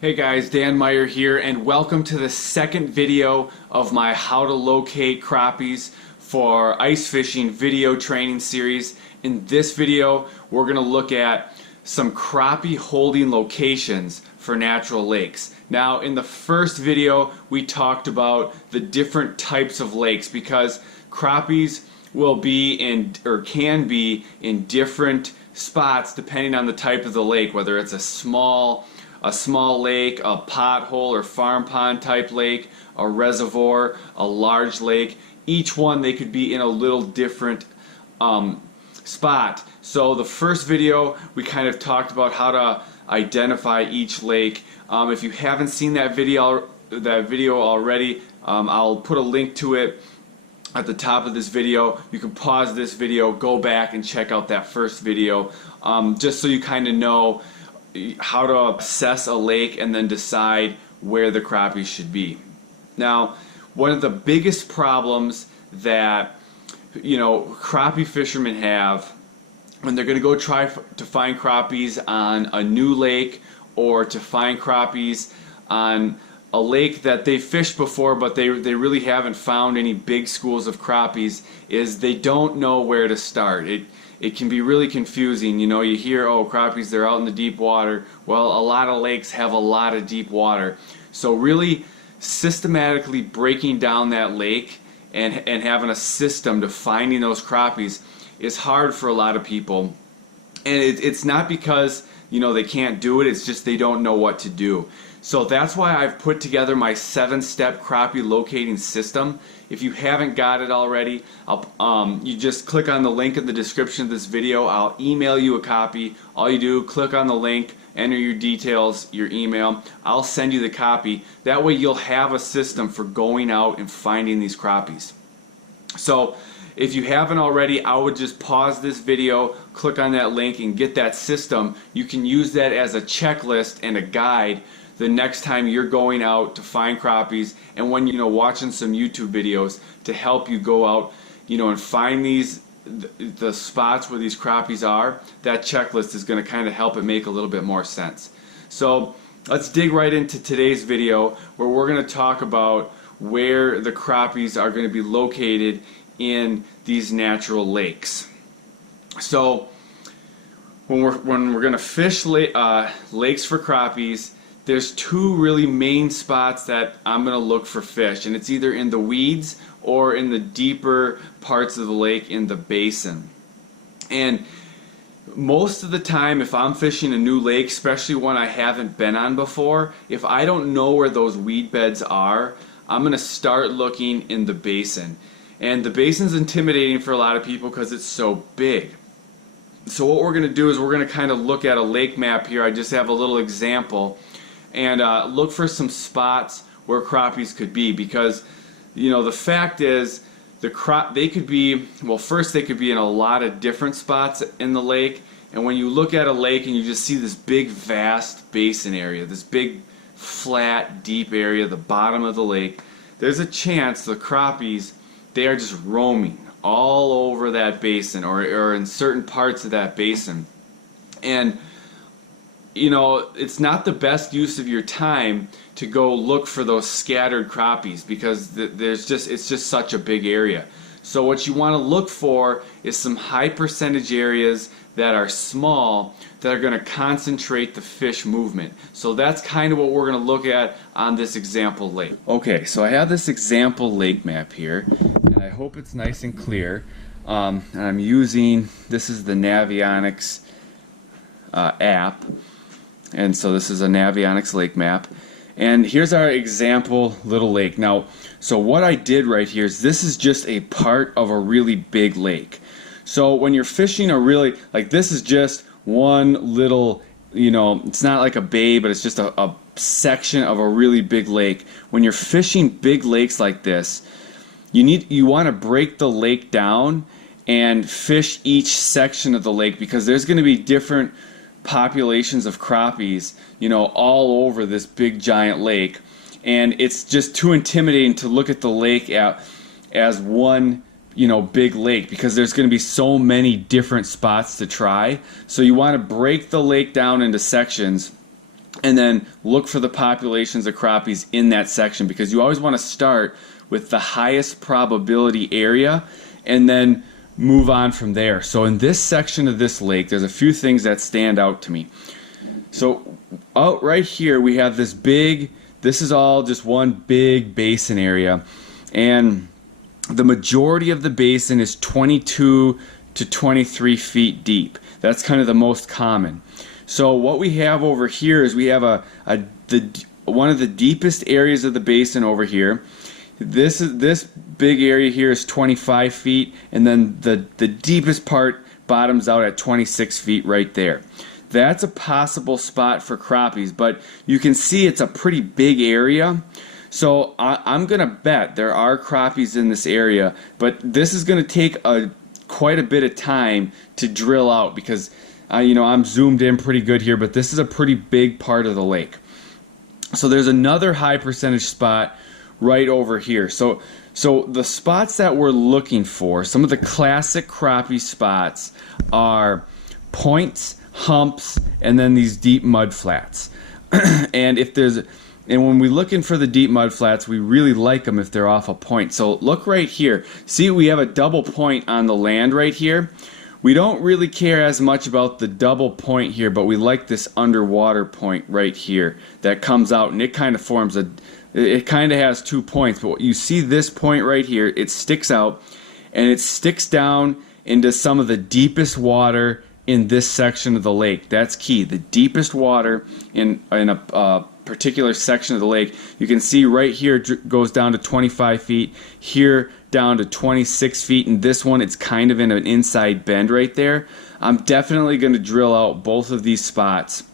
Hey guys, Dan Meyer here, and welcome to the second video of my How to Locate Crappies for Ice Fishing video training series. In this video, we're going to look at some crappie holding locations for natural lakes. Now, in the first video, we talked about the different types of lakes because crappies will be in, or can be in, different spots depending on the type of the lake, whether it's a small lake, a pothole or farm pond type lake, a reservoir, a large lake. Each one, they could be in a little different spot. So the first video, we kind of talked about how to identify each lake. If you haven't seen that video already, I'll put a link to it at the top of this video. You can pause this video, go back and check out that first video, just so you kind of know how to assess a lake and then decide where the crappies should be. Now, one of the biggest problems that crappie fishermen have when they're going to go try to find crappies on a new lake, or to find crappies on a lake that they fished before but they really haven't found any big schools of crappies, is they don't know where to start. It can be really confusing. You hear, oh, crappies, they're out in the deep water. Well, a lot of lakes have a lot of deep water. So really systematically breaking down that lake and having a system to finding those crappies is hard for a lot of people. And it's not because they can't do it, it's just they don't know what to do. So that's why I've put together my 7-step crappie locating system. If you haven't got it already, you just click on the link in the description of this video. I'll email you a copy. All you do, click on the link, enter your details, your email. I'll send you the copy. That way you'll have a system for going out and finding these crappies. So if you haven't already, I would just pause this video, click on that link and get that system. You can use that as a checklist and a guide the next time you're going out to find crappies, and when watching some YouTube videos to help you go out and find the spots where these crappies are. That checklist is going to kind of help it make a little bit more sense. So let's dig right into today's video, where we're going to talk about where the crappies are going to be located in these natural lakes. So when we're going to fish lakes for crappies, there's two really main spots that I'm going to look for fish, and it's either in the weeds or in the deeper parts of the lake in the basin. And most of the time, if I'm fishing a new lake, especially one I haven't been on before, if I don't know where those weed beds are, I'm going to start looking in the basin. And the basin's intimidating for a lot of people because it's so big. So what we're going to do is we're going to kind of look at a lake map here. I just have a little example, and look for some spots where crappies could be, because the fact is they could be, well, first they could be in a lot of different spots in the lake. And when you look at a lake and you just see this big vast basin area, this big flat deep area, the bottom of the lake, there's a chance the crappies, they are just roaming all over that basin, or in certain parts of that basin. And it's not the best use of your time to go look for those scattered crappies, because it's just such a big area. So what you want to look for is some high percentage areas that are small, that are going to concentrate the fish movement. So that's kind of what we're going to look at on this example lake. Okay, so I have this example lake map here, and I hope it's nice and clear. And I'm using, this is the Navionics app. And so this is a Navionics lake map. And here's our example little lake. Now, so what I did right here is, this is just a part of a really big lake. So when you're fishing a really, like, this is just one little, it's not like a bay, but it's just a section of a really big lake. When you're fishing big lakes like this, you want to break the lake down and fish each section of the lake, because there's going to be different populations of crappies, all over this big giant lake, and it's just too intimidating to look at the lake as one big lake, because there's going to be so many different spots to try. So you want to break the lake down into sections and then look for the populations of crappies in that section, because you always want to start with the highest probability area and then move on from there. So in this section of this lake, there's a few things that stand out to me. So out right here we have this is all just one big basin area, and the majority of the basin is 22 to 23 feet deep. That's kind of the most common. So what we have over here is we have one of the deepest areas of the basin over here. This big area here is 25 feet, and then the deepest part bottoms out at 26 feet right there. That's a possible spot for crappies, but you can see it's a pretty big area. So I'm going to bet there are crappies in this area, but this is going to take quite a bit of time to drill out, because I'm zoomed in pretty good here, but this is a pretty big part of the lake. So there's another high percentage spot right over here. So the spots that we're looking for, some of the classic crappie spots, are points, humps, and then these deep mud flats. And when we're looking for the deep mud flats, we really like them if they're off a point. So look right here. See, we have a double point on the land right here. We don't really care as much about the double point here, but we like this underwater point right here that comes out, and it kind of forms it kind of has 2 points. But you see this point right here, it sticks out, and it sticks down into some of the deepest water in this section of the lake. That's key. The deepest water in a particular section of the lake. You can see right here goes down to 25 feet, here down to 26 feet, and this one, it's kind of in an inside bend right there. I'm definitely going to drill out both of these spots.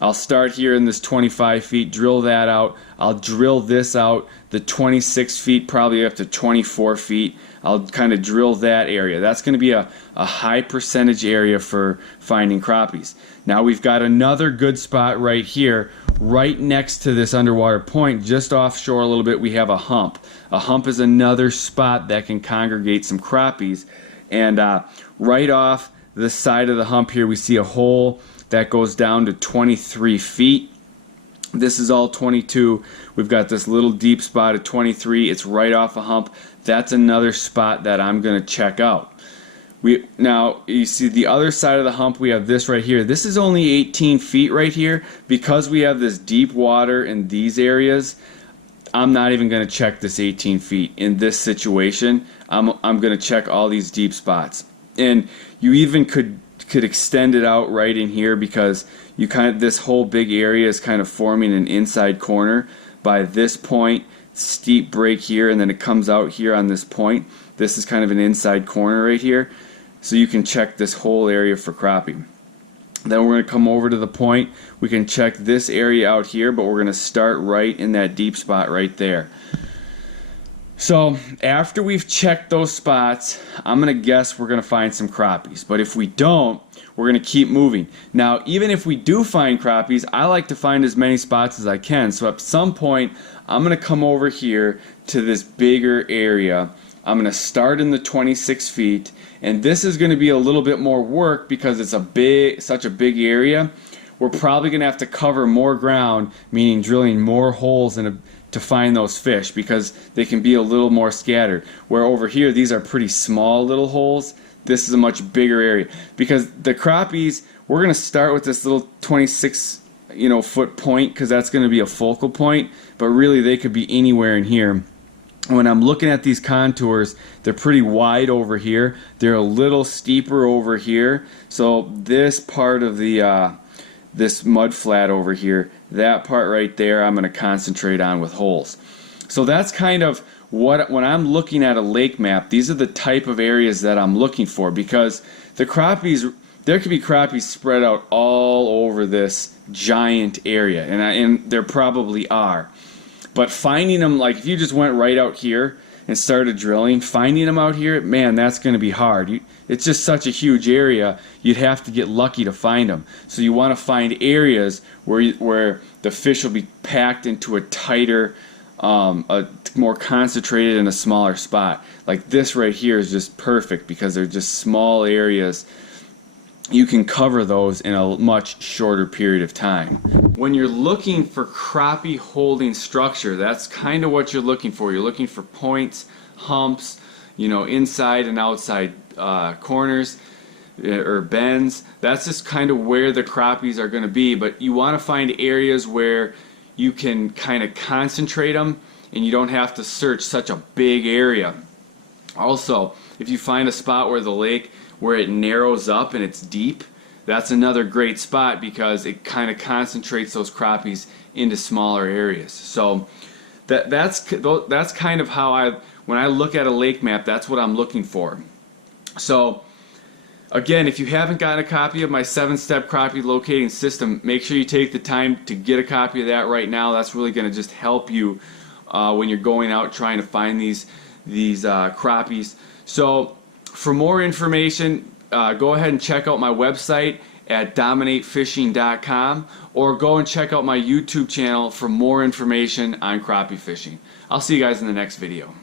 I'll start here in this 25 feet, drill that out. I'll drill this out, the 26 feet, probably up to 24 feet. I'll kind of drill that area. That's going to be a high percentage area for finding crappies. Now we've got another good spot right here, right next to this underwater point, just offshore a little bit. We have a hump. A hump is another spot that can congregate some crappies. And right off the side of the hump here, we see a hole that goes down to 23 feet. This is all 22. We've got this little deep spot at 23. It's right off a hump. That's another spot that I'm going to check out. Now, you see the other side of the hump, we have this right here. This is only 18 feet right here. Because we have this deep water in these areas, I'm not even going to check this 18 feet. In this situation, I'm going to check all these deep spots. And you even could extend it out right in here, because this whole big area is kind of forming an inside corner by this point, steep break here, and then it comes out here on this point. This is kind of an inside corner right here, so you can check this whole area for crappie. Then we're going to come over to the point. We can check this area out here, but we're going to start right in that deep spot right there. So after we've checked those spots, I'm going to guess we're going to find some crappies. But if we don't, we're going to keep moving. Now, even if we do find crappies, I like to find as many spots as I can. So at some point, I'm going to come over here to this bigger area. I'm going to start in the 26 feet. And this is going to be a little bit more work because it's such a big area. We're probably going to have to cover more ground, meaning drilling more holes to find those fish, because they can be a little more scattered. Where over here, these are pretty small little holes. This is a much bigger area, because the crappies, we're going to start with this little 26 foot point, because that's going to be a focal point, but really they could be anywhere in here. When I'm looking at these contours, they're pretty wide over here. They're a little steeper over here. So this part of the this mud flat over here, that part right there, I'm going to concentrate on with holes. So that's kind of when I'm looking at a lake map, these are the type of areas that I'm looking for, because the crappies, there could be crappies spread out all over this giant area, and there probably are. But finding them, like if you just went right out here and started drilling, finding them out here, man, that's going to be hard. It's just such a huge area, you'd have to get lucky to find them. So you want to find areas where the fish will be packed into a tighter, a more concentrated in a smaller spot. Like this right here is just perfect, because they're just small areas you can cover those in a much shorter period of time. When you're looking for crappie holding structure, that's kind of what you're looking for. You're looking for points, humps, inside and outside corners or bends. That's just kind of where the crappies are going to be, but you want to find areas where you can kind of concentrate them and you don't have to search such a big area. Also, if you find a spot where the lake where it narrows up and it's deep, that's another great spot because it kind of concentrates those crappies into smaller areas. So that's kind of how when I look at a lake map, that's what I'm looking for. So again, if you haven't gotten a copy of my 7-step crappie locating system, make sure you take the time to get a copy of that right now. That's really going to just help you when you're going out trying to find these crappies. So for more information, go ahead and check out my website at dominatefishing.com, or go and check out my YouTube channel for more information on crappie fishing. I'll see you guys in the next video.